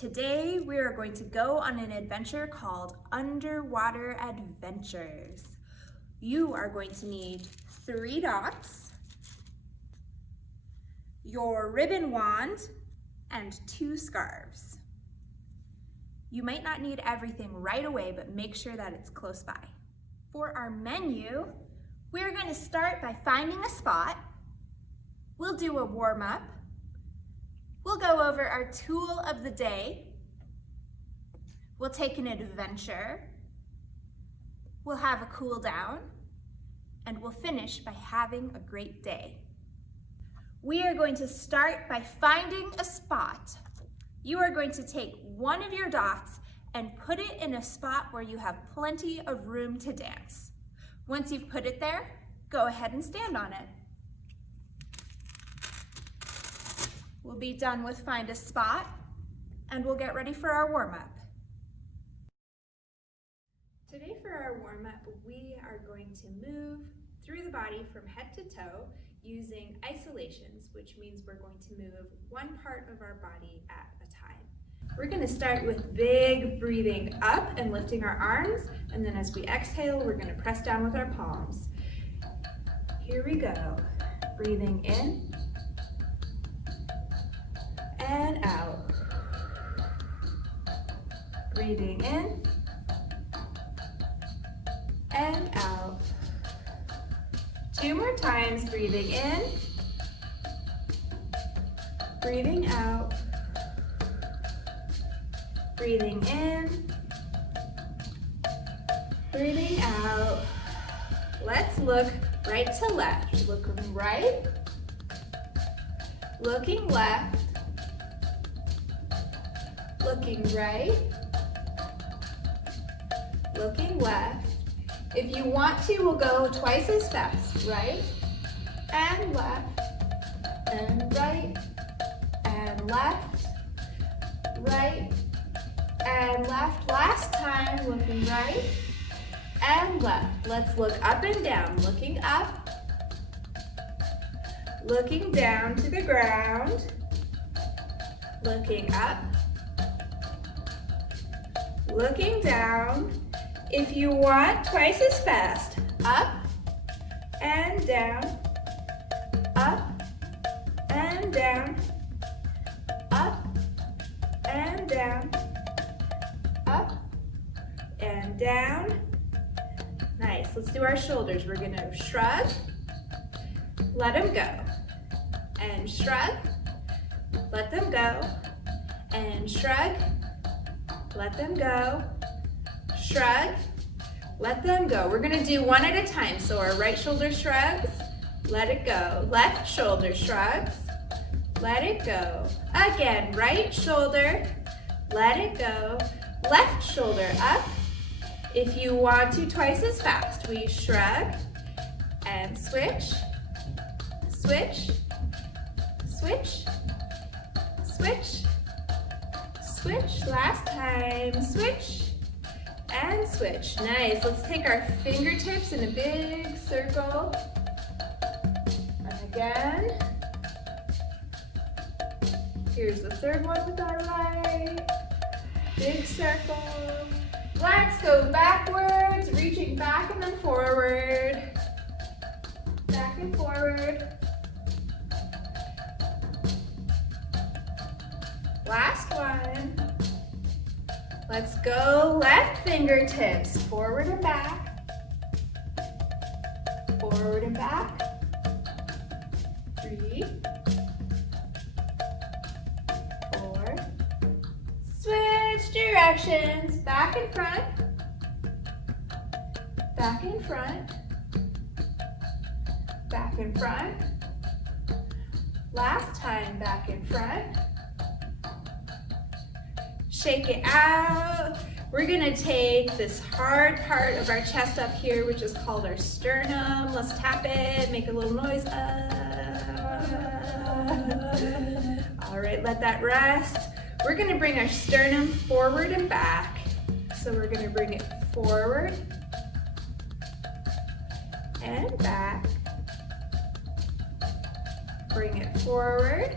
Today we are going to go on an adventure called Underwater Adventures. You are going to need 3 dots, your ribbon wand, and 2 scarves. You might not need everything right away, but make sure that it's close by. For our menu, we're going to start by finding a spot. We'll do a warm-up. We'll go over our tool of the day. We'll take an adventure. We'll have a cool down. And we'll finish by having a great day. We are going to start by finding a spot. You are going to take one of your dots and put it in a spot where you have plenty of room to dance. Once you've put it there, go ahead and stand on it. We'll be done with find a spot, and we'll get ready for our warm-up. Today for our warm-up, we are going to move through the body from head to toe using isolations, which means we're going to move one part of our body at a time. We're going to start with big breathing up and lifting our arms, and then as we exhale, we're going to press down with our palms. Here we go. Breathing in and out. Breathing in and out. 2 more times, breathing in, breathing out, breathing in, breathing out. Let's look right to left. Looking right, looking left, looking right, looking left. If you want to, we'll go twice as fast. Right and left and right and left, right and left. Last time, looking right and left. Let's look up and down. Looking up, looking down to the ground, looking up, looking down. If you want, twice as fast. Up and down, up and down, up and down, up and down. Nice. Let's do our shoulders. We're going to shrug, let them go, and shrug, let them go, and shrug, let them go, shrug, let them go. We're going to do one at a time. So our right shoulder shrugs, let it go. Left shoulder shrugs, let it go. Again, right shoulder, let it go. Left shoulder up. If you want to, twice as fast. We shrug and switch, switch, switch, switch, switch. Last time, switch and switch. Nice. Let's take our fingertips in a big circle. And again. Here's the third one with our right. Big circle. Let's go backwards, reaching back and then forward. Back and forward. Last one. Let's go left fingertips, forward and back. Forward and back. 3, 4. Switch directions, back and front. Back and front. Back and front. Last time, back and front. Shake it out. We're gonna take this hard part of our chest up here, which is called our sternum. Let's tap it, make a little noise. All right, let that rest. We're gonna bring our sternum forward and back. So we're gonna bring it forward and back. Bring it forward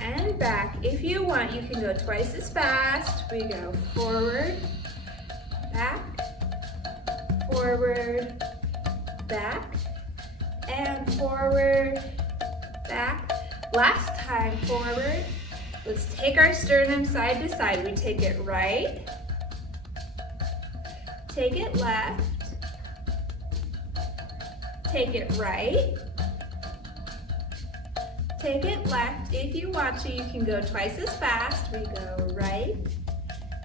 and back. If you want, you can go twice as fast. We go forward, back, forward, back, and forward, back. Last time, forward. Let's take our sternum side to side. We take it right, take it left, take it right, take it left. If you want to, you can go twice as fast. We go right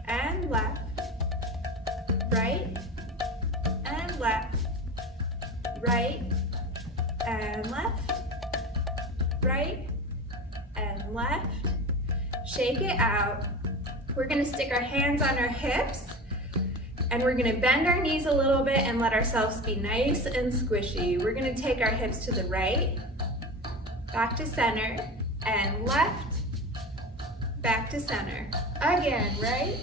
and left, right and left, right and left, right and left. Shake it out. We're gonna stick our hands on our hips and we're gonna bend our knees a little bit and let ourselves be nice and squishy. We're gonna take our hips to the right, back to center, and left, back to center. Again, right,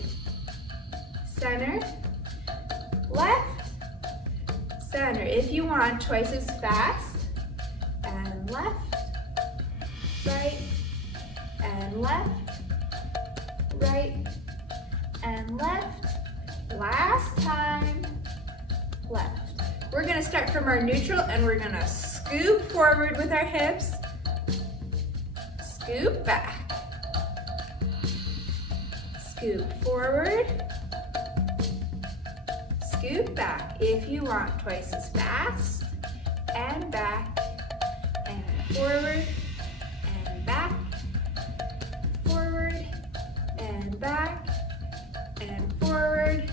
center, left, center. If you want, twice as fast, and left, right, and left, right, and left. Last time, left. We're gonna start from our neutral and we're gonna scoop forward with our hips, scoop back, scoop forward, scoop back. If you want, twice as fast, and back, and forward, and back, forward, and back, and forward,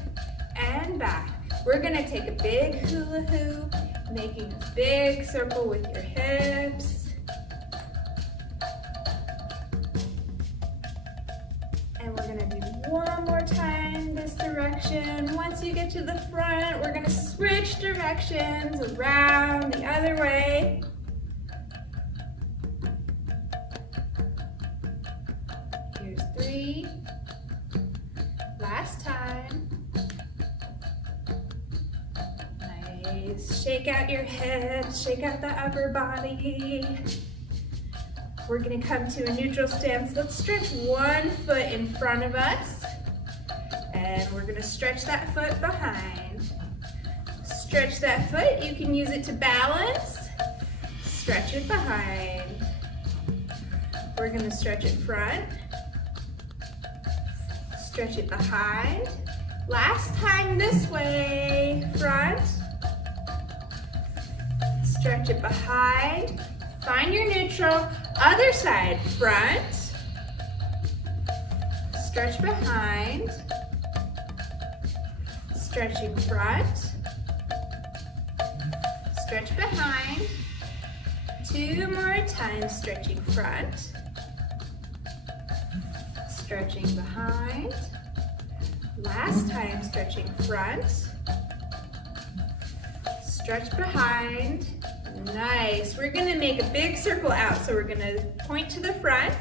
and back. We're gonna take a big hula hoop, making a big circle with your hips. And we're gonna do one more time this direction. Once you get to the front, we're gonna switch directions around the other way. Here's 3. Last time. Nice. Shake out your head, shake out the upper body. We're gonna come to a neutral stance. Let's stretch one foot in front of us. And we're gonna stretch that foot behind. Stretch that foot. You can use it to balance. Stretch it behind. We're gonna stretch it front. Stretch it behind. Last time this way, front. Stretch it behind. Find your neutral. Other side, front. Stretch behind. Stretching front. Stretch behind. 2 more times, stretching front. Stretching behind. Last time, stretching front. Stretch behind. Nice. We're gonna make a big circle out. So we're gonna point to the front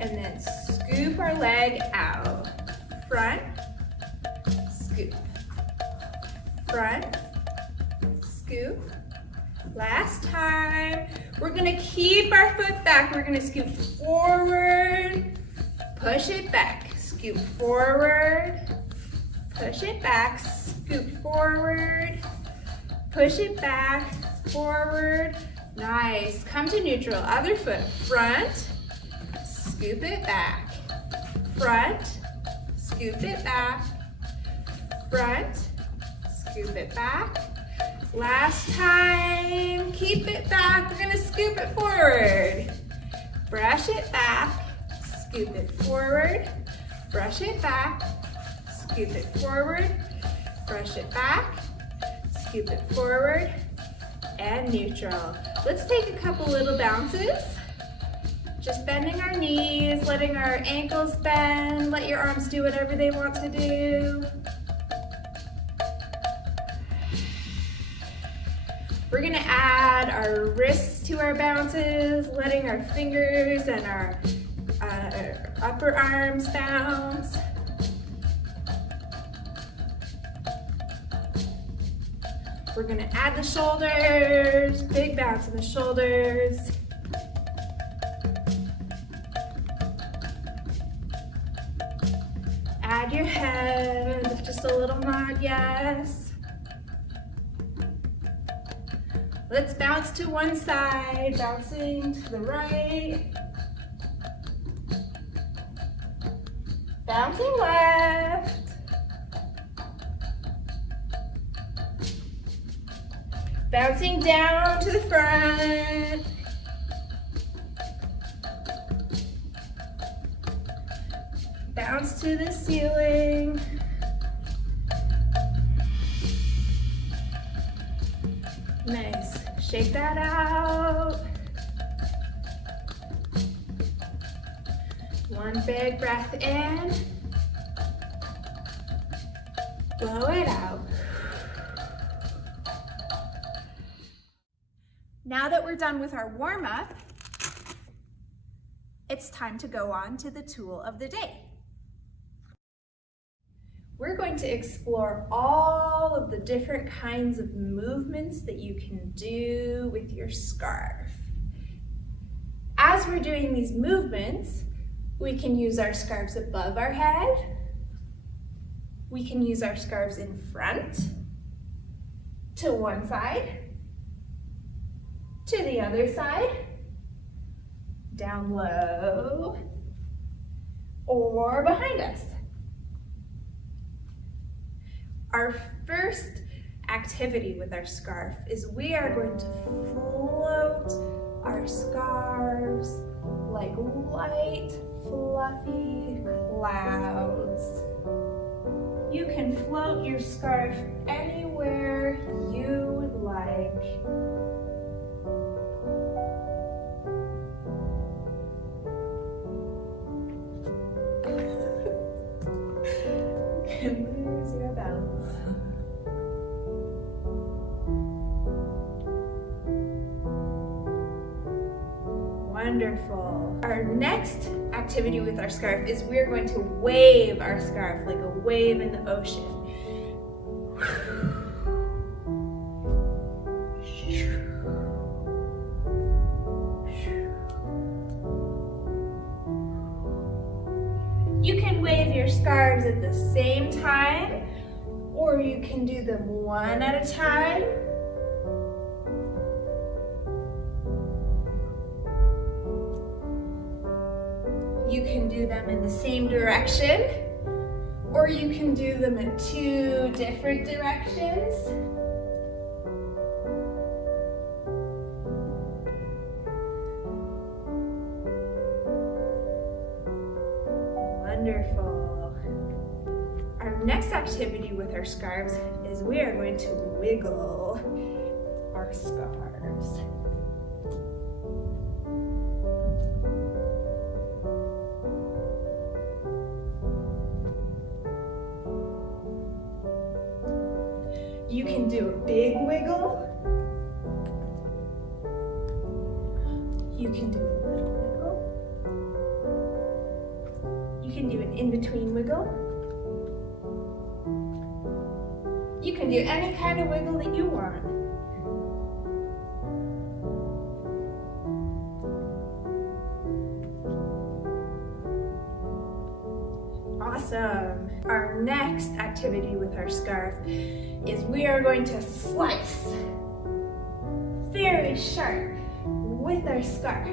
and then scoop our leg out. Front, scoop. Front, scoop. Last time. We're gonna keep our foot back. We're gonna scoop forward. Push it back, scoop forward, push it back, scoop forward, push it back, forward. Nice. Come to neutral. Other foot. Front, scoop it back. Front, scoop it back. Front, scoop it back. Last time. Keep it back. We're gonna scoop it forward. Brush it back. Scoop it forward, brush it back, scoop it forward, brush it back, scoop it forward, and neutral. Let's take a couple little bounces. Just bending our knees, letting our ankles bend, let your arms do whatever they want to do. We're gonna add our wrists to our bounces, letting our fingers and our upper arms bounce. We're gonna add the shoulders, big bounce in the shoulders. your head, just a little nod, yes. Let's bounce to one side, bouncing to the right. Bouncing left. Bouncing down to the front. Bounce to the ceiling. Nice. Shake that out. One big breath in. Blow it out. Now that we're done with our warm-up, it's time to go on to the tool of the day. We're going to explore all of the different kinds of movements that you can do with your scarf. As we're doing these movements, we can use our scarves above our head. We can use our scarves in front, to one side, to the other side, down low, or behind us. Our first activity with our scarf is we are going to float our scarves like light, fluffy clouds. You can float your scarf anywhere you would like. You can lose your balance. Wonderful. Our next activity with our scarf is we're going to wave our scarf like a wave in the ocean. You can wave your scarves at the same time, or you can do them one at a time. You can do them in the same direction, or you can do them in two different directions. Wonderful. Our next activity with our scarves is we are going to wiggle our scarves. You can do a big wiggle. You can do a little wiggle. You can do an in-between wiggle. You can do any kind of wiggle that you want. Awesome. Our next activity with our scarf is we are going to slice very sharp with our scarf.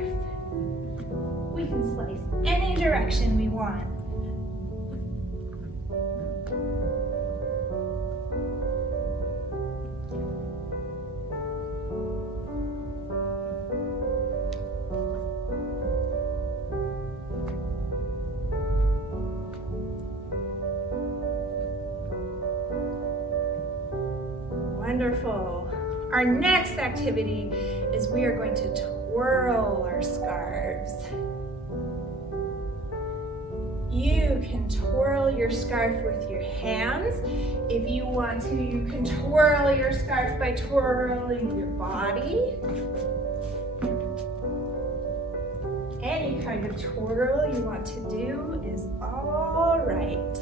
We can slice any direction we want. Wonderful. Our next activity is we are going to twirl our scarves. You can twirl your scarf with your hands. If you want to, you can twirl your scarf by twirling your body. Any kind of twirl you want to do is all right.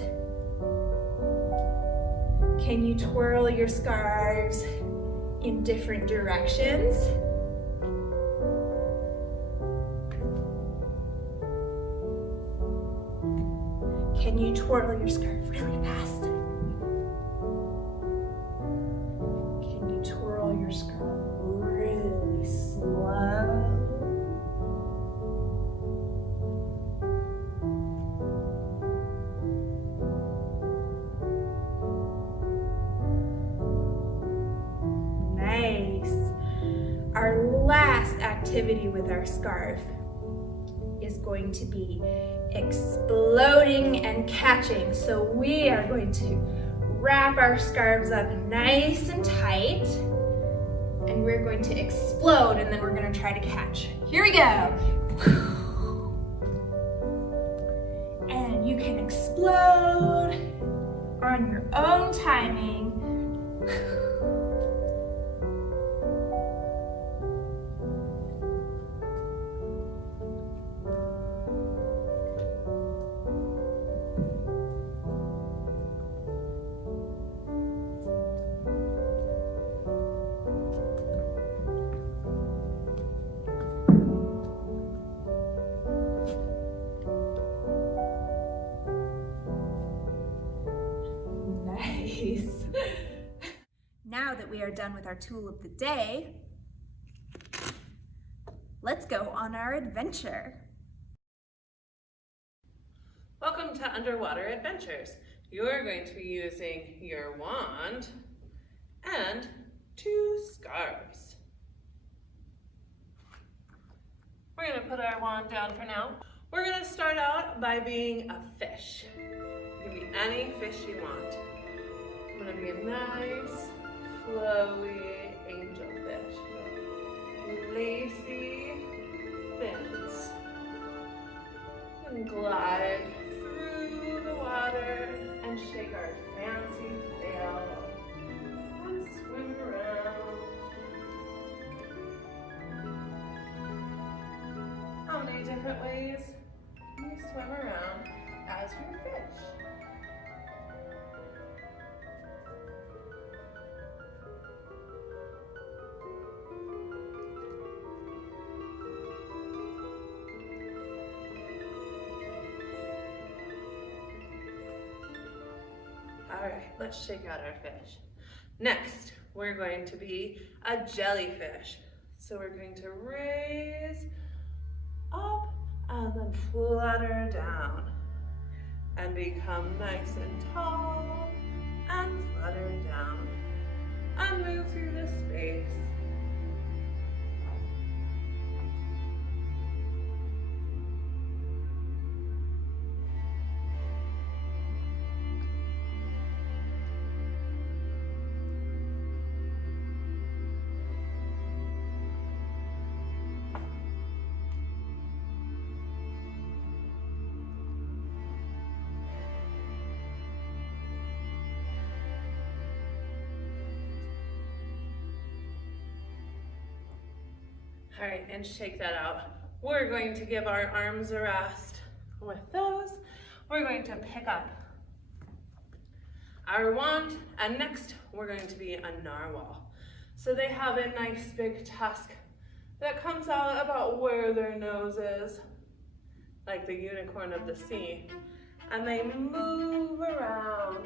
Can you twirl your scarves in different directions? Can you twirl your scarf really fast? Can you twirl your scarf really slow? Nice. Our last activity with our scarf is going to be exploding and catching. So we are going to wrap our scarves up nice and tight, and we're going to explode, and then we're going to try to catch. Here we go. And you can explode on your own timing. Now that we are done with our tool of the day, let's go on our adventure. Welcome to Underwater Adventures. You're going to be using your wand and 2 scarves. We're going to put our wand down for now. We're going to start out by being a fish. You can be any fish you want. I'm going to be a nice, flowy angelfish with lacy fins. And glide through the water and shake our fancy tail and swim around. How many different ways can you swim around as your fish? All right, let's shake out our fish. Next, we're going to be a jellyfish. So we're going to raise up and then flutter down and become nice and tall and flutter down and move through the space. All right, and shake that out. We're going to give our arms a rest. With those, we're going to pick up our wand, and next we're going to be a narwhal. So they have a nice big tusk that comes out about where their nose is, like the unicorn of the sea, and they move around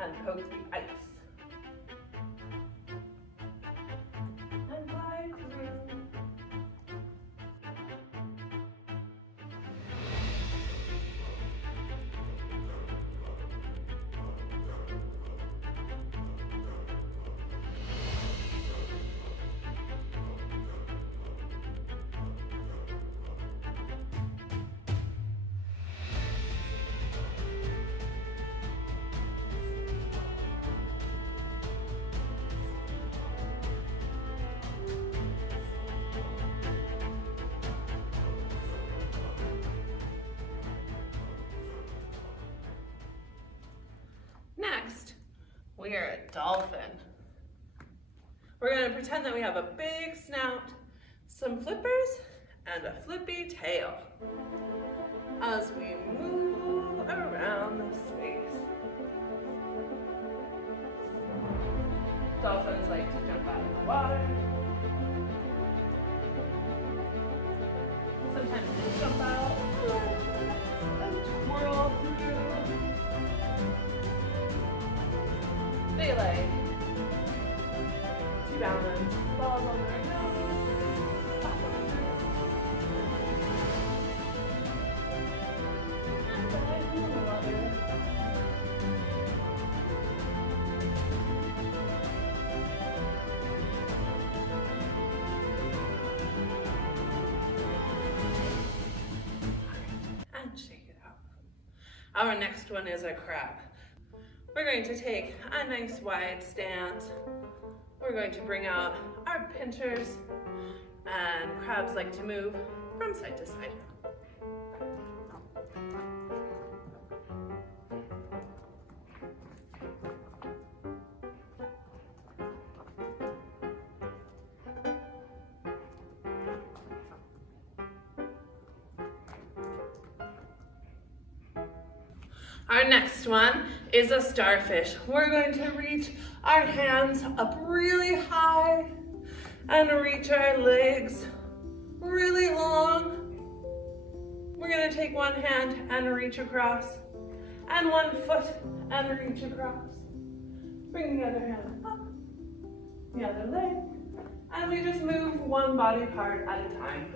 and poke the ice. Next, we are a dolphin. We're going to pretend that we have a big snout, some flippers, and a flippy tail as we move around the space. Dolphins like to jump out of the water. Sometimes they jump out. Our next one is a crab. We're going to take a nice wide stance. We're going to bring out our pinchers, and crabs like to move from side to side. Our next one is a starfish. We're going to reach our hands up really high and reach our legs really long. We're going to take one hand and reach across, and one foot and reach across. Bring the other hand up, the other leg, and we just move one body part at a time.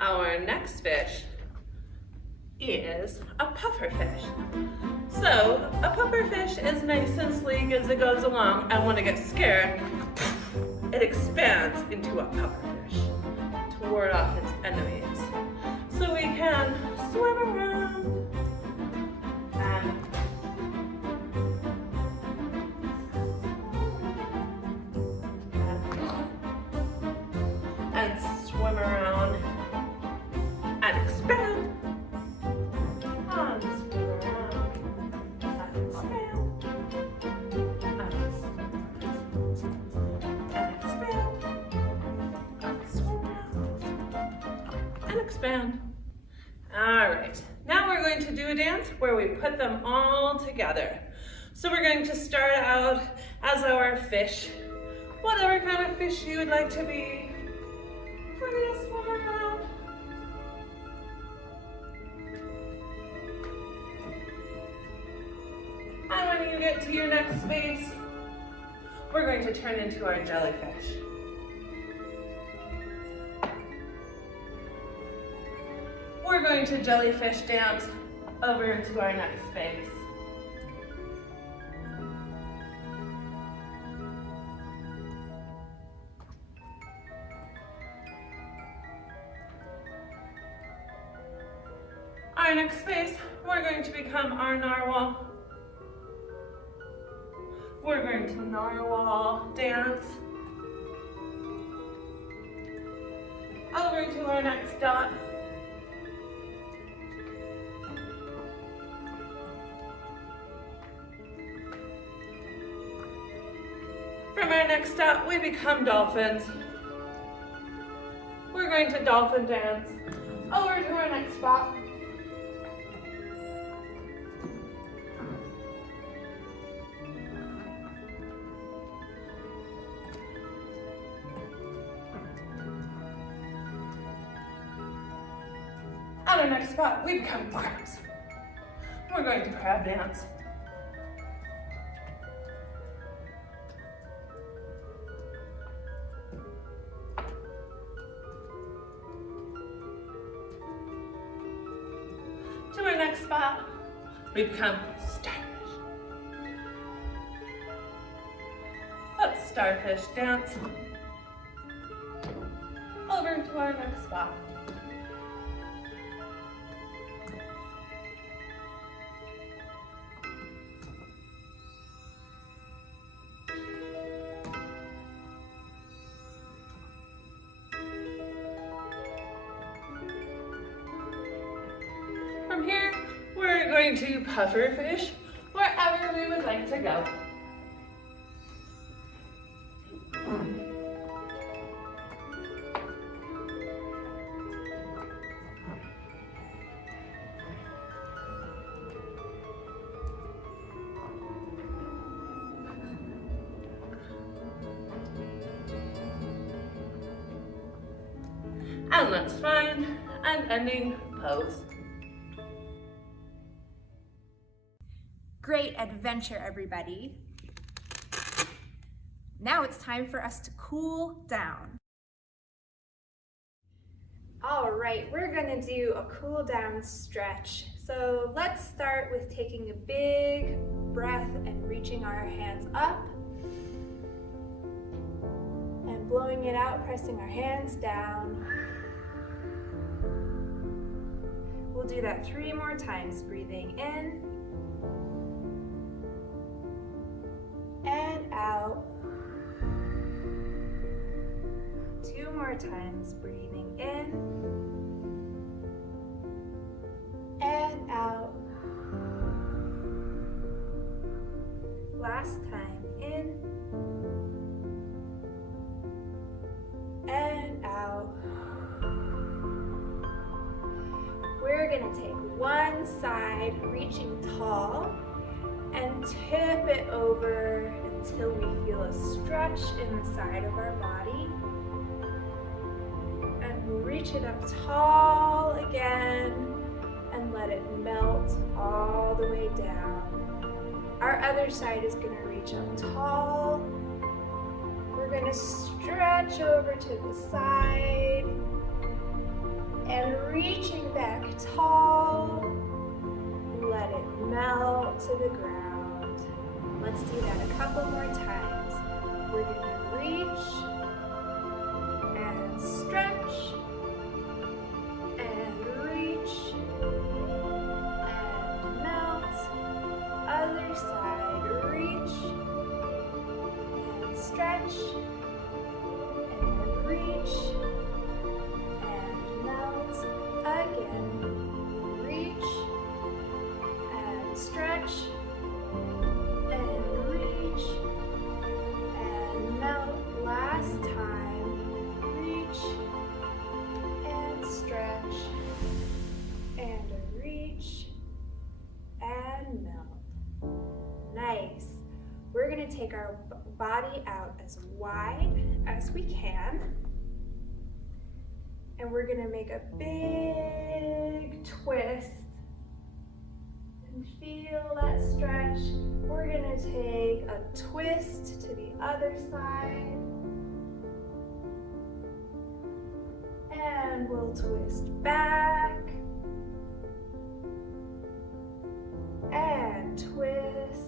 Our next fish is a pufferfish. So a pufferfish is nice and sleek as it goes along, and when it gets scared, it expands into a pufferfish to ward off its enemies. So we can swim around and swim around and expand, and swim around, and expand, and expand, and swim around, and expand. All right, now we're going to do a dance where we put them all together. So we're going to start out as our fish, whatever kind of fish you would like to be. We're gonna swim around. And when you get to your next space, we're going to turn into our jellyfish. We're going to jellyfish dance over into our next space. Our next space, we're going to become our narwhal. We're going to narwhal dance over to our next dot. From our next dot, we become dolphins. We're going to dolphin dance over to our next spot. At our next spot, we become crabs. We're going to crab dance. To our next spot, we become starfish. Let's starfish dance over to our next spot. From here, we're going to pufferfish wherever we would like to go. And let's find an ending pose. great adventure, everybody. Now it's time for us to cool down. All right, we're gonna do a cool down stretch. So let's start with taking a big breath and reaching our hands up and blowing it out, pressing our hands down. We'll do that 3 more times, breathing in and out. 2 more times, breathing in and out. Last time, in and out. We're gonna take one side, reaching tall, and tip it over until we feel a stretch in the side of our body. And reach it up tall again and let it melt all the way down. Our other side is gonna reach up tall. We're gonna stretch over to the side and reaching back tall, let it melt to the ground. Let's do that a couple more times. We're gonna reach and stretch and reach and melt. Other side, reach and stretch and reach and melt. Again, reach and stretch and reach and melt. Last time, reach and stretch and reach and melt. Nice. We're gonna take our body out as wide as we can. And we're gonna make a big twist and feel that stretch. We're gonna take a twist to the other side. And we'll twist back and twist.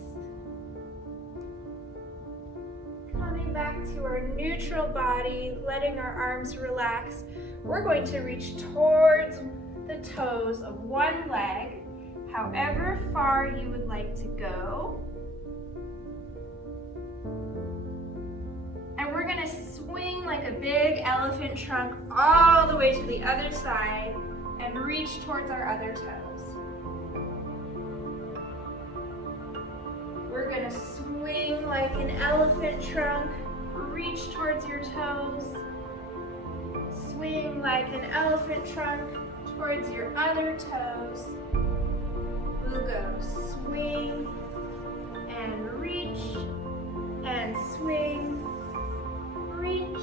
Coming back to our neutral body, letting our arms relax. We're going to reach towards the toes of one leg, however far you would like to go. And we're gonna swing like a big elephant trunk all the way to the other side and reach towards our other toes. We're gonna swing like an elephant trunk, reach towards your toes. Swing like an elephant trunk towards your other toes. We'll go swing and reach and swing, reach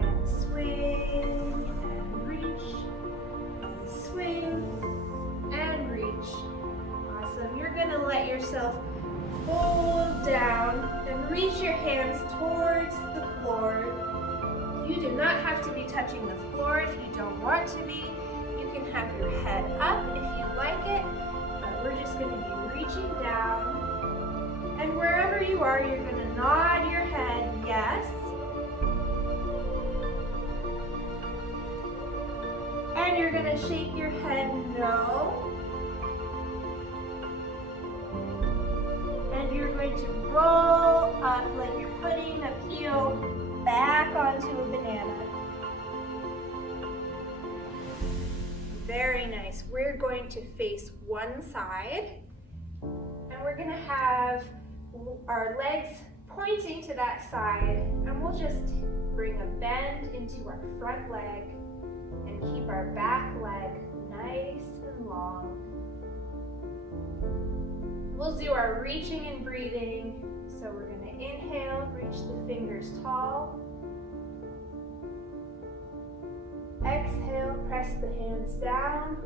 and swing and reach and swing and reach. Awesome. You're gonna let yourself fold down and reach your hands towards the floor. You do not have to be touching the floor if you don't want to be. You can have your head up if you like it, but we're just going to be reaching down. And wherever you are, you're going to nod your head yes. And you're going to shake your head no. And you're going to roll up like you're putting a peel back onto a banana. Very nice. We're going to face one side, and we're going to have our legs pointing to that side, and we'll just bring a bend into our front leg and keep our back leg nice and long. We'll do our reaching and breathing. So we're going to inhale, reach the fingers tall. Exhale, press the hands down.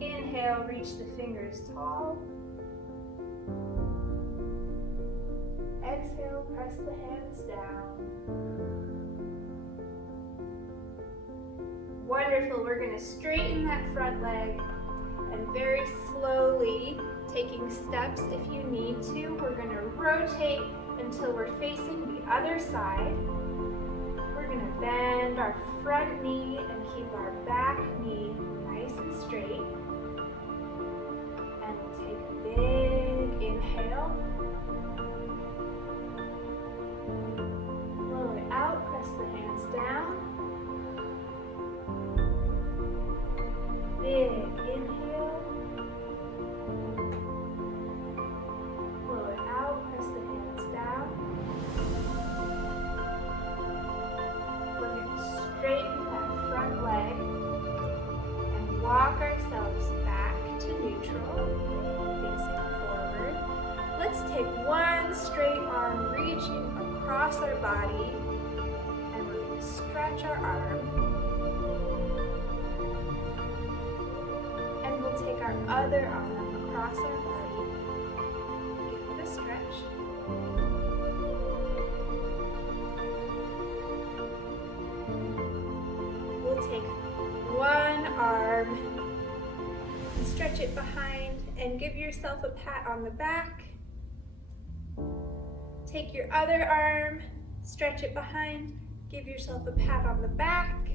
Inhale. Inhale, reach the fingers tall. Exhale, press the hands down. Wonderful. We're going to straighten that front leg and very slowly, taking steps if you need to, we're going to rotate until we're facing the other side. We're going to bend our front knee and keep our back knee nice and straight. And we'll take a big inhale. Blow it out, press the hands down. Big inhale. Blow it out, press the hands down. We're going to straighten that front leg and walk ourselves back to neutral, facing forward. Let's take one straight arm reaching across our body, and we're going to stretch our arm. And we'll take our other arm across our body, give it a stretch. We'll take one arm and stretch it behind and give yourself a pat on the back. Take your other arm, stretch it behind, give yourself a pat on the back.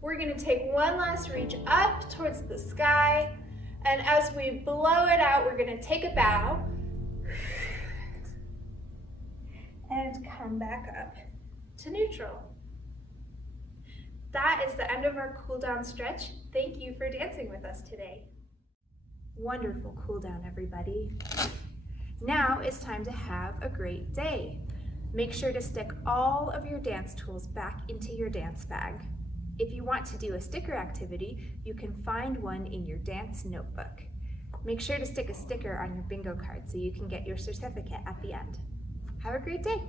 We're going to take one last reach up towards the sky, and as we blow it out, we're going to take a bow and come back up to neutral. That is the end of our cool down stretch. Thank you for dancing with us today. Wonderful cool down, everybody. Now it's time to have a great day. Make sure to stick all of your dance tools back into your dance bag. If you want to do a sticker activity, you can find one in your dance notebook. Make sure to stick a sticker on your bingo card so you can get your certificate at the end. Have a great day.